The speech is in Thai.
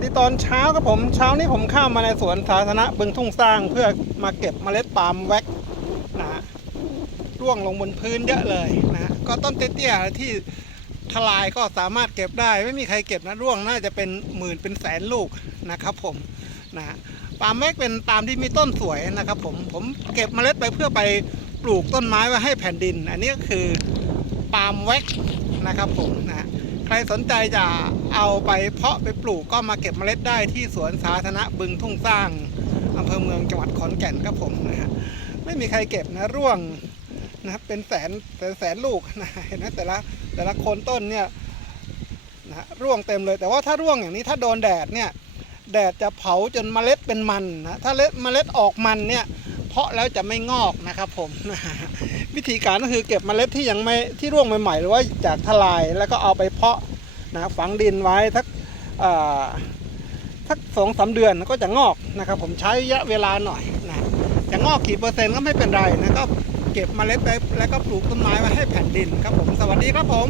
สดีตอนเช้าครับผมเช้านี้ผมข้ามาในสวนสาธารณะบึงทุ่งสร้างเพื่อมาเก็บเมล็ดปาล์มแว็กนะฮะร่วงลงบนพื้นเยอะเลยนะฮะก็ต้นเตี้ยๆที่ทลายก็สามารถเก็บได้ ไม่มีใครเก็บนะร่วงน่าจะเป็นหมื่นเป็นแสนลูกนะครับผมนะฮะปาล์มแว็กเป็นปาล์มที่มีต้นสวยนะครับผมผมเก็บเมล็ดไปเพื่อไปปลูกต้นไม้ไว้ให้แผ่นดิน อันนี้ก็คือปาล์มแว็กนะครับผมนะฮะ ใครสนใจจะเอาไปเพาะไปปลูกก็มาเก็บเมล็ดได้ที่สวนสาธารณะบึงทุ่งสร้างอำเภอเมืองจังหวัดขอนแก่นครับผมนะฮะไม่มีใครเก็บนะร่วงนะครับเป็นแสนแสนแสนลูกนะเห็นไหมแต่ละแต่ละโคนต้นเนี่ยนะร่วงเต็มเลย แต่ว่าถ้าร่วงอย่างนี้ถ้าโดนแดดเนี่ยแดดจะเผาจนเมล็ดเป็นมันนะถ้าเล็ดเมล็ดออกมันเนี่ย เพาะแล้วจะไม่งอกนะครับผม วิธีการก็คือเก็บเมล็ดที่ยังไม่ที่ร่วงใหม่ๆหรือว่าจากทลายแล้วก็เอาไปเพาะนะฝังดินไว้ทักอ่อทักสองสาเดือนก็จะงอกนะครับ ผมใช้ระยะเวลาหน่อยนะจะงอกกี่เปอร์เซ็นต์ก็ไม่เป็นไรนะก็เก็บเมล็ดไปแล้วก็ปลูกต้นไม้ไว้ให้แผ่นดินครับผมสวัสดีครับผม